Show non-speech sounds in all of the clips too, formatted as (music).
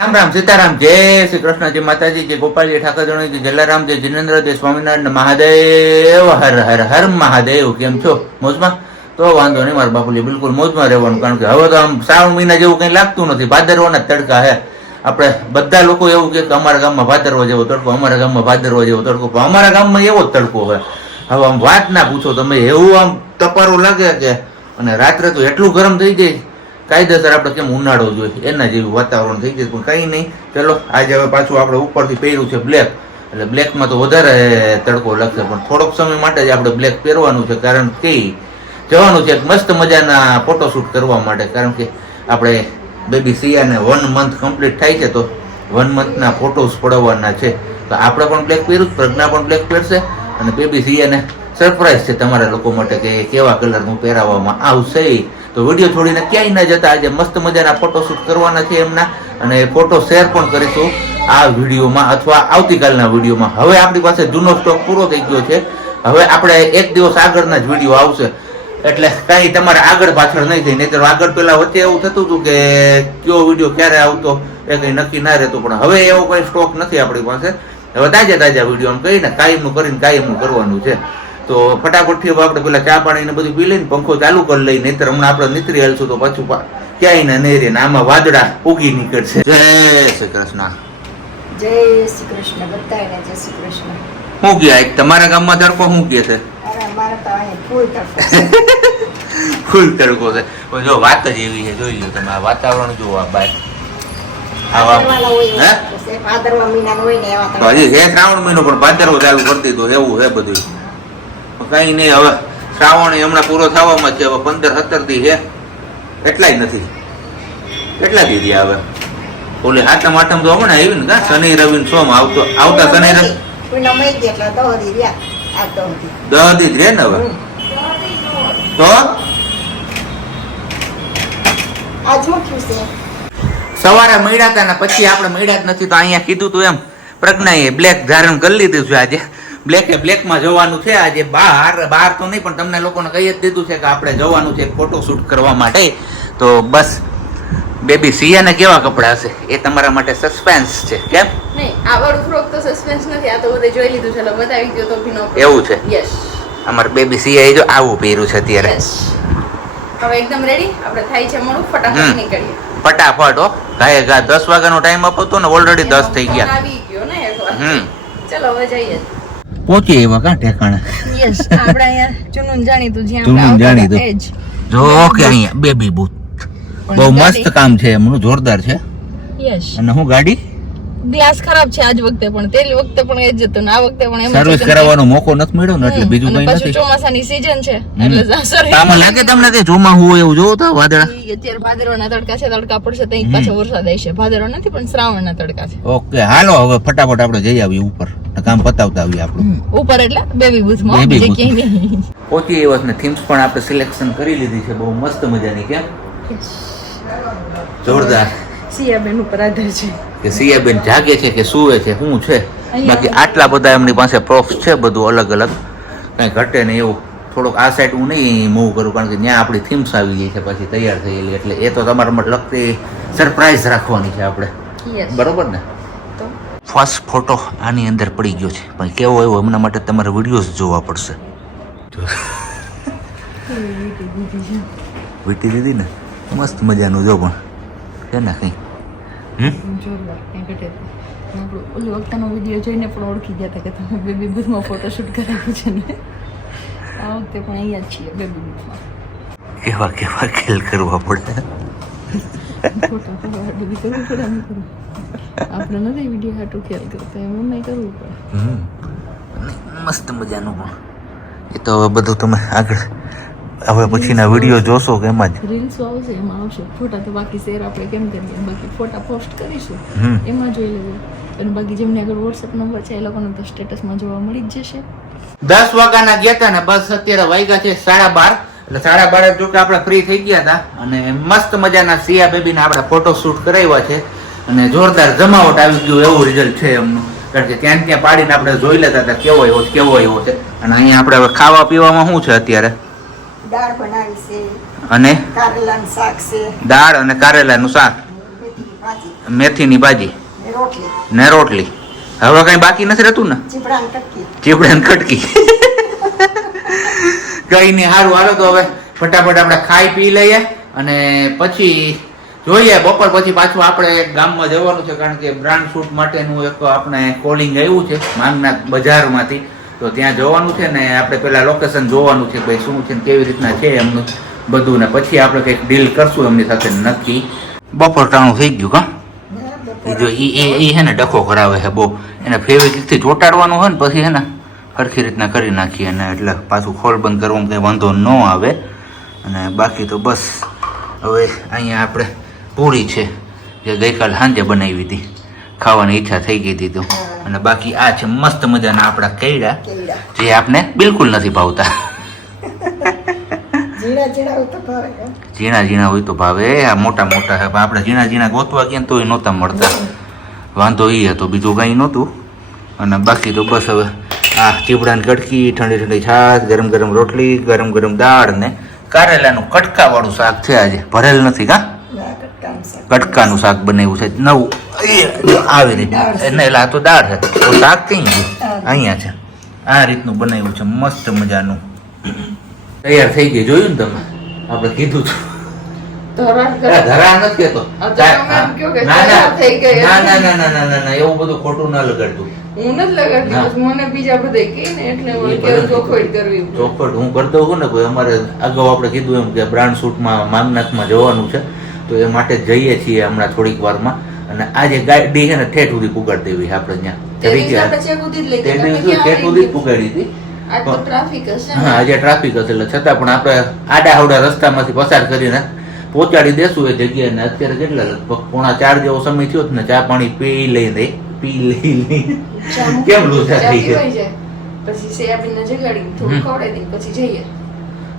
રામ રામ સીતારામ, જય શ્રી કૃષ્ણ, જય માતાજી, જય ગોપાલજી ઠાકોરજી જય જલારામ, જય જિનેન્દ્ર, જય સ્વામિનારાયણ મહાદેવ, હર હર હર મહાદેવ, કેમ છો? મોજમાં? તો વાંધો નહીં, મારા બાપુજી, બિલકુલ મોજમાં રહેવાનું, કારણ કે હવે તો આમ શ્રાવણ મહિના જેવું કંઈ લાગતું નથી ભાદરવાના તડકા હે. આપણે બધા લોકો એવું કે અમારા ગામમાં ભાદરવા જેવો તડકો, અમારા ગામમાં ભાદરવા જેવો તડકો અમારા ગામમાં એવો તડકો હોય હવે આમ વાત ના પૂછો તમે, એવું આમ તપારો લાગે કે, અને રાત્રે તો એટલું ગરમ થઈ જાય કાયદેસર આપણે કેમ ઉનાળો જોઈએ? એના જેવું વાતાવરણ થઈ જાય પણ કંઈ નહીં. ચલો, આજે હવે પાછું આપણે ઉપરથી પહેર્યું છે બ્લેક એટલે બ્લેકમાં તો વધારે તડકો લાગશે, પણ થોડોક સમય માટે જ આપણે બ્લેક પહેરવાનું છે, કારણ કે જવાનું છે મસ્ત મજાના ફોટોશૂટ કરવા માટે. કારણ કે આપણે બેબી સિયાને વન મંથ કમ્પ્લીટ થાય છે, તો વન મંથના ફોટોસ પડાવવાના છે. તો આપણે પણ બ્લેક પહેર્યું પ્રજ્ઞા પણ બ્લેક પહેરશે, અને બેબી સિયાને સરપ્રાઈઝ છે તમારા લોકો માટે કે કેવા કલરનું પહેરાવવામાં આવશે. તો વીડિયો છોડીને ક્યાંય ન જતા. આજે મસ્ત મજાના ફોટોશૂટ કરવાના છે એમના. અને ફોટો શેર પણ કરીશું આ વિડીયોમાં અથવા આવતીકાલના વિડીયોમાં. હવે આપણી પાસે જૂનો સ્ટોક પૂરો થઈ ગયો છે. હવે આપણે એક દિવસ આગળના જ વીડિયો આવશે. એટલે કાંઈ તમારે આગળ પાછળ નહીં થઈ. નહીં આગળ પહેલાં વચ્ચે એવું થતું હતું કે કયો વીડિયો ક્યારે આવતો એ કંઈ નક્કી ના રહેતું. પણ હવે એવો કોઈ સ્ટોક નથી આપણી પાસે. હવે તાજા તાજા વીડિયો આમ કહીને કાયમનું કરીને કાયમનું કરવાનું છે. તો ફટાફટથી હવે આપણે પેલા ચા પાણી ને બધું પી લઈને પંખો ચાલુ કરી લઈ નહીતર હમણાં આપણે નીતરી હાલશું તો પાછું પા- ક્યાંય ને નહીં ને આમાં વાદળા ઉગી નીકળશે. જય શ્રી કૃષ્ણ. જય શ્રી કૃષ્ણ બધાને જય શ્રી કૃષ્ણ. શું કહે તમારા ગામમાં તડકો શું કહે છે? ફૂલ તડકો છે. (laughs) જો વાત જ એવી છે જોઈ લો તમે આ વાતાવરણ જુઓ આ બાર. હજી હે શ્રાવણ મહિનો પણ ભાદરવો ચાલુ કરતી તો એવું હે બધું. કઈ નહીં. હવે શ્રાવણ હમણાં પૂરો થવામાં છે. હવે પંદર સત્તર દી છે. એટલાય નથી. કેટલા દી થયા હવે? ઓલી હાથમ આઠમ તો હમણાં આવી ને કા? શનિ રવિ સોમ આવતો આવતા શનિ રવિ એટલે દહ દી રહે ને હવે? તો? સવારે મળ્યા હતા ને પછી આપણે મળ્યા જ નથી તો અહીંયા કીધું તું એમ પ્રજ્ઞાએ બ્લેક ધારણ કરી લીધું છે આજે. બ્લેકે બ્લેકમાં જવાનું છે. આજે બહાર બહાર તો નહીં પણ તમને લોકોને કહી જ દીધું છે કે આપણે જવાનું છે ફોટોશૂટ કરવા માટે. તો બસ બેબી સિયાને કેવા કપડાં હશે? એ તમારા માટે સસ્પેન્સ છે. કેમ? નહીં આ વાળું ફ્રોક તો સસ્પેન્સ નથી. આ તો બધે જોઈ લીધું છે. બતાવી ગયો તો ભી નો એવું છે? યસ અમારે બેબી સિયાએ જો આવું પહેર્યું છે અત્યારે. હવે એકદમ રેડી આપણે થાય છે મોડું. ફટાફટ નીકળીએ. ફટાફટ હો. ગાય ગા દસ વાગ્યાનો ટાઈમ આપો તો ને ઓલરેડી દસ થઈ ગયા. આવી ગયો ને હમ. ચલો હવે જઈએ. પહોંચી એવા કા ઠેકાણે? યસ આપણે અહીંયા જૂનું જાણીતું જ્યાં જૂનું આપણે જાણીતું. જ. જો કે અહીંયા બેબી બૂથ. બહુ મસ્ત કામ છે એમનું જોરદાર છે. યસ અને હું ગાડી? ગ્લાસ ખરાબ છે આજ વખતે પણ તેલી વખતે પણ એ જ હતું ને આ વખતે પણ એમ સર્વિસ કરાવવાનો મોકો નથી મળ્યો ને એટલે બીજું કંઈ નથી. ચોમાસાની સીઝન છે એટલે જા- sorry. આમાં લાગે તમને કે ચોમા હોય એવું જોવો તો વાદળા? અત્યારે ભાદરવાના તડકા છે તડકા પડશે તો પાછો વરસાદ આવશે. ભાદરવા નથી પણ શ્રાવણના તડકા છે. ઓકે હાલો હવે ફટાફટ આપણે જઈ આવીએ ઉપર. કામ પતાવતા આવીએ આપણું. ઉપર એટલે બેબી બૂથમાં Baby બીજે booth. ક્યાંય નહીં. પહોંચી એ ને થીમ્સ પણ આપણે સિલેક્શન કરી લીધી છે બહુ મસ્ત મજાની કેમ? જોરદાર. સિયાબેન ઉપર આધાર છે. કે સિયાબેન જાગે છે કે સુવે છે શું છે? બાકી આટલા બધા એમની પાસે પ્રોફ્સ છે બધું અલગ અલગ. કંઈ ઘટે નહીં એવું. થોડુંક આ સાઈડ હું નહીં મૂવ કરું કારણ કે ત્યાં આપણી થીમ્સ આવી ગઈ છે પછી તૈયાર થયેલી. એટલે એ તો તમારા માટે લગતી સરપ્રાઈઝ રાખવાની છે આપણે. બરાબર ને? ફર્સ્ટ ફોટો આની અંદર પડી ગયો છે. પણ કેવો એવો એમના માટે તમારે વિડીયોઝ જોવા પડશે. (laughs) વીટી દીધી ને? મસ્ત મજાનું જો પણ. છે ને કંઈ? ઓલી વખતનો વીડિયો જોઈને પણ ઓળખી ગયા હતા કે તમે બેબી બૂથમાં ફોટોશૂટ કરાવ્યું છે ને. આ વખતે પણ અહીંયા છીએ બેબી બૂથમાં કેવા કેવા ખેલ કરવા પડે. ફોટો કરવું પડે એમ કરવું આપણે નથી વીડિયો હાટું ખ્યાલ કરતા એમ કરવું પડે. મસ્ત મજાનું પણ. એ તો હવે બધું તમે આગળ હવે પછીના વીડિયો જોશો કે એમાં જ. રીલ્સો આવશે એમાં આવશે. ફોટા તો બાકી શેર આપણે કેમ કરીએ? બાકી ફોટા પોસ્ટ કરીશું. એમાં જોઈ લેજો. અને બાકી જેમને આગળ વોટ્સએપ નંબર છે એ લોકોને તો સ્ટેટસમાં જોવા મળી જ જશે. દસ વાગ્યાના ગયા હતા ને બસ અત્યારે વાગ્યા છે સાડા બાર. એટલે સાડા બાર જો કે આપણે ફ્રી થઈ ગયા હતા. અને મસ્ત મજાના સિયા બેબીને આપણે ફોટો શૂટ કરાવ્યા છે. અને જોરદાર જમાવટ આવી ગયું એવું રિઝલ્ટ છે એમનું. કારણ કે ત્યાં ત્યાં પાડીને આપણે જોઈ લેતા હતા કેવો એવો કેવો એવો છે. અને અહીંયા આપણે હવે ખાવા પીવામાં શું છે અત્યારે? દાળ બનાવી છે અને? કારેલાનું શાક છે. દાળ અને કારેલાનું શાક? મેથીની ભાજી. ને રોટલી. ને રોટલી? હવે કઈ બાકી નથી રહેતું ને? ચીપડા ને કટકી. કઈ નહીં સારું હાલો તો હવે ફટાફટ આપણે ખાઈ પી લઈએ અને પછી જોઈએ બપોર પછી પાછું આપણે ગામમાં જવાનું છે કારણ કે બ્રાન્ડ શૂટ માટેનું એક આપણે કોલિંગ આવ્યું છે માંગના બજારમાંથી. તો ત્યાં જવાનું છે ને આપણે પેલા લોકેશન જોવાનું છે ભાઈ શું છે ને કેવી રીતના છે એમનું બધું ને પછી આપણે કંઈક ડીલ કરશું એમની સાથે નક્કી. બપોર ટાણું થઈ ગયું કા? જો એ એ હે ને ડખો કરાવે છે બહુ. એને ફેવિકથી ચોંટાડવાનું હોય ને પછી હે ને સરખી રીતના કરી નાખીએ અને એટલે પાછું ખોલ બંધ કરવામાં કંઈ વાંધો ન આવે. અને બાકી તો બસ હવે અહીંયા આપણે પૂરી છે. જે ગઈકાલ સાંજે બનાવી હતી. ખાવાની ઈચ્છા થઈ ગઈ હતી તો. અને બાકી આ છે મસ્ત મજાના આપણા કેવડા જે આપને બિલકુલ નથી ભાવતા. (laughs) ઝીણા ઝીણા હોય તો ભાવે આ મોટા મોટા આપણે ઝીણા ઝીણા ગોતવા ગયા તો એ નહોતા મળતા. વાંધો એ હતો બીજું કંઈ નહોતું. અને બાકી તો બસ હવે આ ચીપડાની કટકી ઠંડી ઠંડી છાશ ગરમ ગરમ રોટલી ગરમ ગરમ દાળ ને કારેલાનું કટકાવાળું શાક છે આજે. ભરેલ નથી કા? કટકાનું શાક. બનાવ્યું છે નવું. આવી રીતે. એટલે આ તો દાળ છે. તો શાક કઈ અહીંયા છે. આ રીતનું બનાવ્યું છે. મસ્ત મજાનું. તૈયાર થઈ ગઈ. જોયું ને તમે? આપણે કીધું હતું. ધરા નથી કેતો. કે ના ના. ના ના ના ના ના એવું બધું ખોટું ના લગાડતું. હું નથી લગાડતી. મને બીજા બધા કહે ને એટલે. ચોખવટ કરવી ચોખવટ હું કરતો હોઉં ને કોઈ અમારે અગાઉ આપણે કીધું એમ કે બ્રાન્ડ શૂટમાં માંગનાથમાં જવાનું છે. તો એ માટે જઈએ છીએ હમણાં થોડીક વારમાં. અને આજે ગાડી છે ને ઠેઠ સુધી પુગાડી દેવી આપણે ત્યાં ઠેઠ સુધી પુગાડી હતી? આજ ટ્રાફિક હશે ને. હા આજે ટ્રાફિક હશે એટલે છતાં પણ આપણે આડા આવડા રસ્તામાંથી પસાર કરીને પહોંચાડી દેશું એ જગ્યાએ ને અત્યારે કેટલા લગભગ પોણા ચાર જેવો સમય થયો ને ચા પાણી પી લઈ દે પી લઈ લઈ કેમ લૂછા થઈ જાય. પછી સોયાબીનને જગાડી થોડું. ખવડાવી દઈએ પછી જઈએ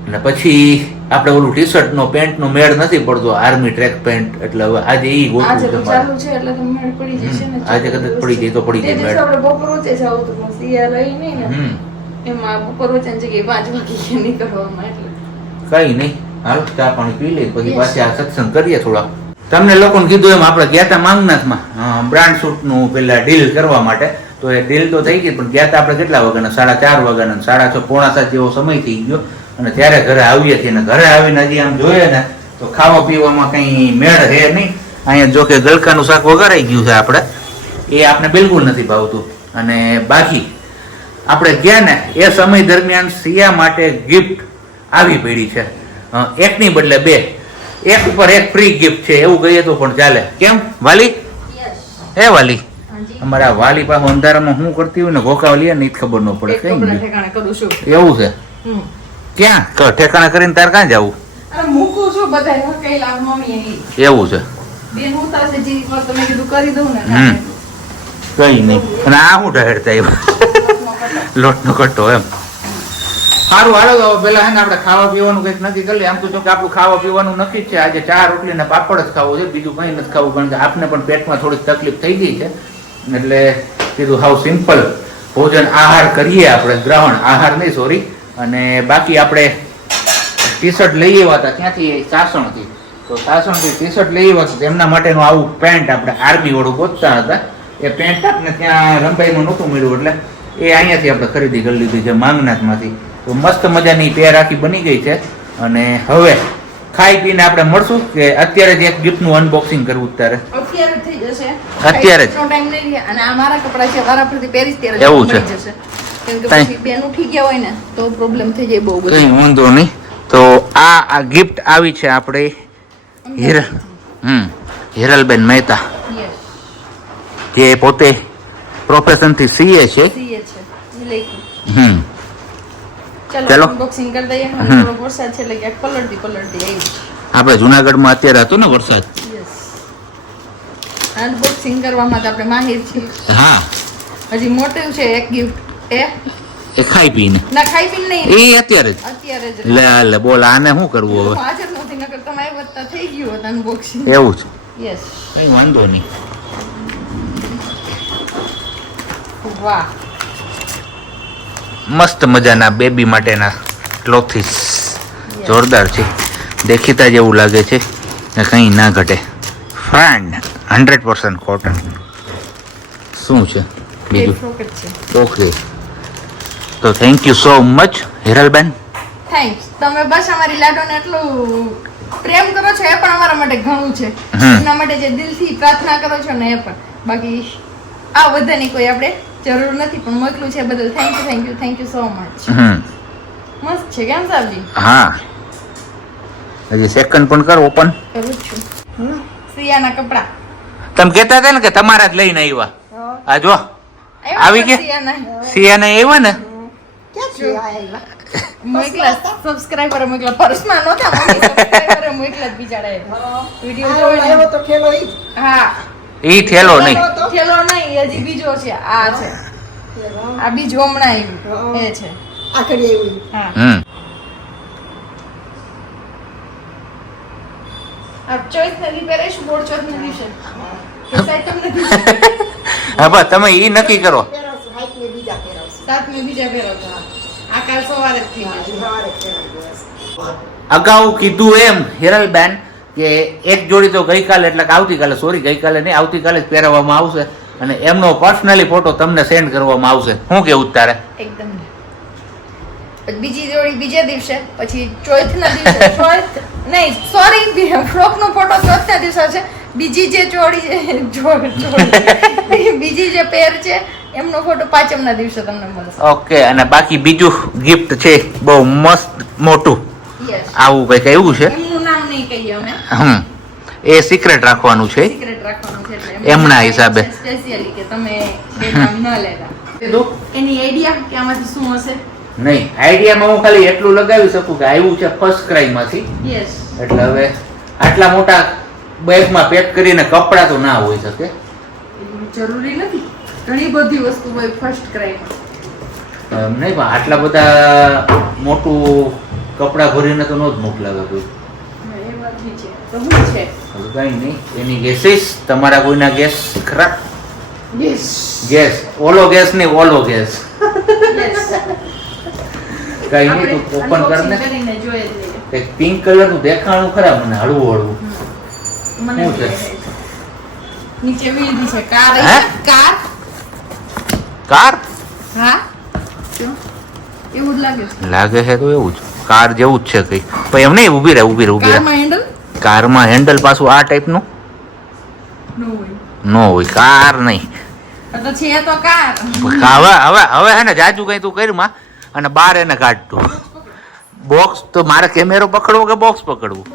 અને પછી આપણે ઓલું ટી શર્ટ નો પેન્ટ નો મેળ નથી પડતો આર્મી ટ્રેક પેન્ટ. એટલે હવે આજે ઈ ગોઠવું છે એટલે તો મેળ પડી જશે ને આજે કદાચ પડી જાય તો પડી જાય મેળ. આપણે બપોર વચ્ચે જાવ તો શિયાળ રહી નહીં ને. એમાં બપોર વચ્ચે જગ્યાએ પાંચ વાગે નીકળવામાં એટલે. કઈ નહીં. હાલ ચા પાણી પી લઈ પછી પાછી આ સત્સંગ કરીએ થોડા તમને લોકોને કીધું એમ આપણે ગયા હતા માંગનાથમાં બ્રાન્ડ શૂટનું પેલા ડીલ કરવા માટે. તો એ ડીલ તો થઈ ગઈ પણ ગયા હતા આપણે કેટલા વાગ્યાના? સાડા ચાર વાગ્યાના સાડા છ પોણા સાત જેવો સમય થઈ ગયો. અને ત્યારે ઘરે આવીએ છીએ ને ઘરે આવીને હજી આમ જોઈએ ને તો ખાવા પીવામાં કઈ મેળ હે નહીં. અહીંયા જો કે ગલકાનું શાક વગાડાઈ ગયું છે આપણે. એ આપણે બિલકુલ નથી ભાવતું. અને બાકી આપણે ગયા ને એ સમય દરમિયાન સિયા માટે ગિફ્ટ આવી પડી છે. એકની બદલે બે. એક ઉપર એક ફ્રી ગિફ્ટ છે એવું કહીએ તો પણ ચાલે. કેમ? વાલી? હે વાલી? અમારા વાલી પાસે અંધારામાં શું કરતી હોય ને ઘોકા લઈએ ને એ ખબર ન પડે. કઈ એવું છે. ક્યાં? તો ઠેકાણા કરીને તાર ક્યાં જવું? અરે મૂકું છું બધાય કઈ લાવ મમ્મી અહીં એવું છે. બેન હું તાસે જે તમે કીધું કરી દઉં ને હમ. કઈ નહીં. અને આ શું ઢહેડતા એવા લોટનો કટ્ટો એમ. સારું હાલો તો પેલા હે ને આપણે ખાવા પીવાનું કંઈક નક્કી કરી આમ તો જો કે આપણું ખાવા પીવાનું નક્કી જ છે. આજે ચા રોટલી ને પાપડ જ ખાવું છે. બીજું કંઈ નથી ખાવું કારણ કે આપને પણ પેટમાં થોડીક તકલીફ થઈ ગઈ છે. એટલે કીધું હાવ સિમ્પલ ભોજન આહાર કરીએ આપણે. ગ્રહણ આહાર નહીં સોરી અને બાકી આપણે ટી શર્ટ લઈ આવ્યા હતા. ક્યાંથી સાસણથી. તો સાસણથી ટી શર્ટ લઈ આવ્યા હતા. એમના માટેનું આવું પેન્ટ આપણે આર્મી વાળું ગોતતા હતા. એ પેન્ટ આપણે ત્યાં રંભાઈમાં નહોતું મળ્યું. એટલે એ અહીંયાથી આપણે ખરીદી કરી લીધી છે માંગનાથમાંથી. તો મસ્ત મજાની પેર આખી બની ગઈ છે. અને હવે ખાઈ પીને આપણે મળશું કે અત્યારે જ એક ગિફ્ટનું અનબોક્સિંગ કરવું છે અત્યારે થઈ જશે. અત્યારે જ. અને આ મારા કપડા છે વારા પરથી પહેરી ત્યારે એવું છે. કેમ કે પછી બેન ઉઠી ગયા હોય ને તો પ્રોબ્લેમ થઈ જાય બહુ કઈ વાંધો નહીં. તો આ આ ગિફ્ટ આવી છે આપણે હિરલ હમ હિરલબેન મહેતા. જે પોતે પ્રોફેશનથી સીએ છે. હમ. ચાલો. અનબોક્સિંગ કરી દઈએ. થોડો વરસાદ છે એટલે કે પલળતી પલળતી આવી આપણે જુનાગઢમાં અત્યારે હતો ને વરસાદ? યસ અનબોક્સિંગ કરવામાં તો આપણે માહિર છીએ. હા. હજી મોટું છે એક ગિફ્ટ એ? એ ખાઈ પીને. ના ખાઈ પીને નહીં. એ અત્યારે જ. અત્યારે જ. લે લે બોલ આને શું કરવું હવે? હાજર નહોતી નકર તમે વધતા થઈ ગયું હોત અનબોક્સિંગ એવું છે. યસ કઈ વાંધો નહીં. વાહ. મસ્ત મજાના બેબી માટેના ક્લોથીસ જોરદાર છે. દેખીતા જેવું લાગે છે ને કંઈ ના ઘટે. ફ્રાન્ડ હંડ્રેડ પર્સન્ટ કોટન શું છે? બીજું? ઓકે તો થેન્ક યુ સો મચ હિરલબેન. થેન્ક્સ તમે બસ અમારી લાડોને એટલું પ્રેમ કરો છો એ પણ અમારા માટે ઘણું છે. એના માટે જે દિલથી પ્રાર્થના કરો છો ને એ પણ. બાકી આ બધાની કોઈ આપણે જરૂર નથી પણ મોકલું છે બદલ thank you thank you thank you so much મસ્ત છે કેમ સાહેબજી હા. હજી સેકન્ડ પણ કર ઓપન કરું છું. સિયાના કપડા. તમે કહેતા હતા ને કે તમારા જ લઈને આવ્યા. આ જો આવી ગયા? સિયાના. સિયાને આવ્યા ને? ક્યાંથી આવ્યા મોકલા સબસ્ક્રાઇબર મોકલા પર્સમાં નહોતા મમ્મી સબસ્ક્રાઇબર મોકલા જ બિચારા વિડિયો આવ્યો જોઈને તો ખેલો ઈ. હા ઈ થેલો નહીં થેલો નહીં હજી બીજો છે આ છે આ બીજો હમણાં આવ્યું એ છે આખડી આવી હા છે તમે એ નક્કી કરો. બીજા આ કાલ સવારે જ. અગાઉ કીધું એમ હિરલબેન કે એક જોડી તો ગઈકાલે એટલે કે આવતીકાલે સોરી ગઈકાલે નહીં આવતીકાલે જ પહેરવામાં આવશે અને એમનો પર્સનલી ફોટો તમને સેન્ડ કરવામાં આવશે. શું કેવું તારે? એકદમ. બીજી જોડી બીજા દિવસે પછી (laughs) ચોથ ના દિવસે નહીં સોરી ફ્રોક નો ફોટો ચોથ ના દિવસે છે. બીજી જે જોડી છે (laughs) બીજી જે પેર છે એમનો ફોટો પાંચમના દિવસે તમને મળશે. ઓકે અને બાકી બીજું ગિફ્ટ છે બહુ મસ્ત મોટું. આવું આવું કઈ એવું છે? એમનું નામ નહીં કહીએ અમે. હમ. એ સિક્રેટ રાખવાનું છે? સિક્રેટ રાખવાનું છે એટલે એમના હિસાબે. સ્પેશિયલી કે તમે નામ ન લેતા. એની આઈડિયા કે આમાંથી શું હશે? નહીં આઈડિયામાં હું ખાલી એટલું લગાવી શકું કે આવ્યું છે ફર્સ્ટ ક્રાઈમાંથી યસ એટલે હવે આટલા મોટા બેગમાં પેક કરીને કપડાં તો ના હોઈ શકે. જરૂરી નથી. ઘણી બધી વસ્તુ હોય ફર્સ્ટ ક્રાઈમાં નહીં પણ આટલા બધા મોટું કપડાં ભરીને તો ન જ મોકલાવે કોઈ કઈ નહીં એની ગેસીસ તમારા કોઈના ગેસ ખરા ગેસ ઓલો ગેસ નહીં ઓલો ગેસ કઈ નહીં તું ઓપન કર ને. એક પિંક કલરનું દેખાણું ખરા મને હળવું હળવું. શું છે? નીચે વીલ છે. Car car? કાર? હા? એવું જ લાગે છે. લાગે છે તો એવું જ. કાર જેવું જ છે કઈ. પણ એમ નહીં ઊભી રહે ઊભી રહે ઊભી રહે. કારમાં હેન્ડલ પાછું આ ટાઈપનું નો? હોય. નો હોય કાર નહીં. હવે હવે હવે હે ને જાજુ કઈ તું કર્યું માં અને બાર એને કાઢતું. બોક્સ તો મારે કેમેરો પકડવો કે બોક્સ પકડવું?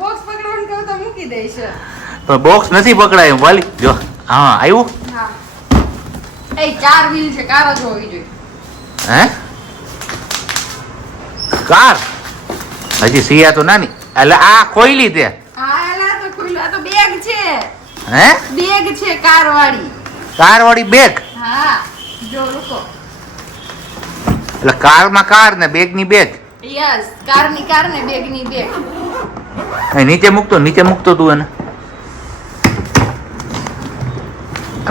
બોક્સ પકડવાનું કહું તો મૂકી દઈશ. પણ બોક્સ નથી પકડાયું વાલી. જો હા આવ્યું હા. એ ચાર વ્હીલ છે કાર જ હોવી જોઈએ. હે? કાર? હજી સિયા તો નાની. એટલે આ ખોઈ લીધે હા તો બેગ છે. હે? બેગ છે કાર વાળી કાર વાળી બેગ હા જો એટલે કારમાં કાર ને બેગની બેગ યસ કારની કાર ને બેગની બેગ નીચે મૂકતો નીચે મૂકતો તું એને.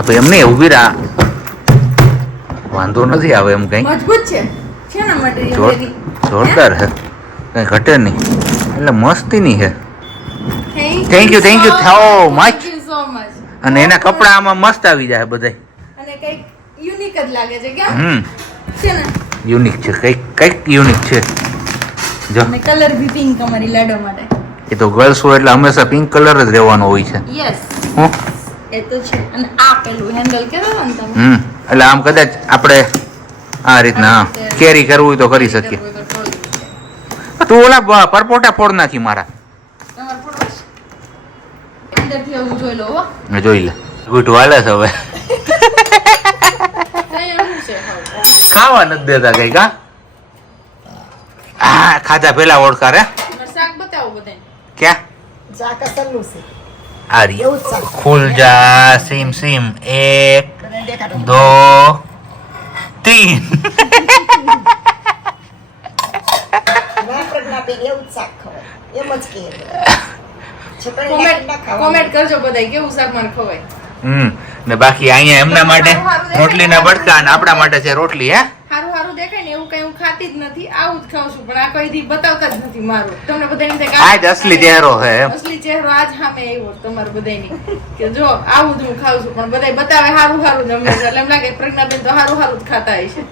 આપણે એમ નહીં ઊભી રહા વાંધો નથી આવે એમ કઈ. મજબૂત છે. છે ને મટીરિયલ જોરદાર છે કઈ ઘટે નહીં. એટલે મસ્તીની છે thank much. Thank you so much અને એના કપડા આમાં મસ્ત આવી જાય બધાય. અને કંઈક યુનિક જ લાગે છે કે હમ. છે ને યુનિક છે. કંઈક કંઈક યુનિક છે. જો. અને કલર બી પિંક અમારી લાડો માટે. એ તો ગર્લ્સ હોય એટલે હંમેશા પિંક કલર જ રહેવાનો હોય છે. યસ હું. એ તો છે. અને આ પેલું હેન્ડલ કરો ને તમે? હમ એટલે આમ કદાચ આપણે આ રીતના કેરી કરવું હોય તો કરી શકીએ. તો ઓલા પરપોટા ફોડ નાખી મારા. જોઈ લો હો. મેં જોઈ લે. ગુઠ વાલે છે હવે. ખાવા નથી દેતા કઈ કા આ ખાધા પેલા ઓળખા રે શાક બતાવો બધાને. ક્યાં? શાક અસલનું છે. પ્રજ્ઞાબેન એવું જ શાક ખવાય એમ જ કહે છોકરી કોમેન્ટ કરજો બધાય કેવું શાક મને ખવાય? હમ ને બાકી અહીંયા એમના માટે રોટલીના બટકા અને આપણા માટે છે રોટલી હે? દેખાય ને એવું કઈ હું ખાતી જ નથી આવું જ ખાઉં છું પણ આ કઈ દી બતાવતા જ નથી મારું. તમને બધાને કે અસલી ચહેરો હે અસલી ચહેરો આજ સામે આવ્યો તમારું બધાની કે જો આવું જ હું ખાઉં છું પણ બધા બતાવે સારું સારું જ હંમેશા એટલે એમ લાગે પ્રજ્ઞાબેન તો સારું સારું જ ખાતા હશે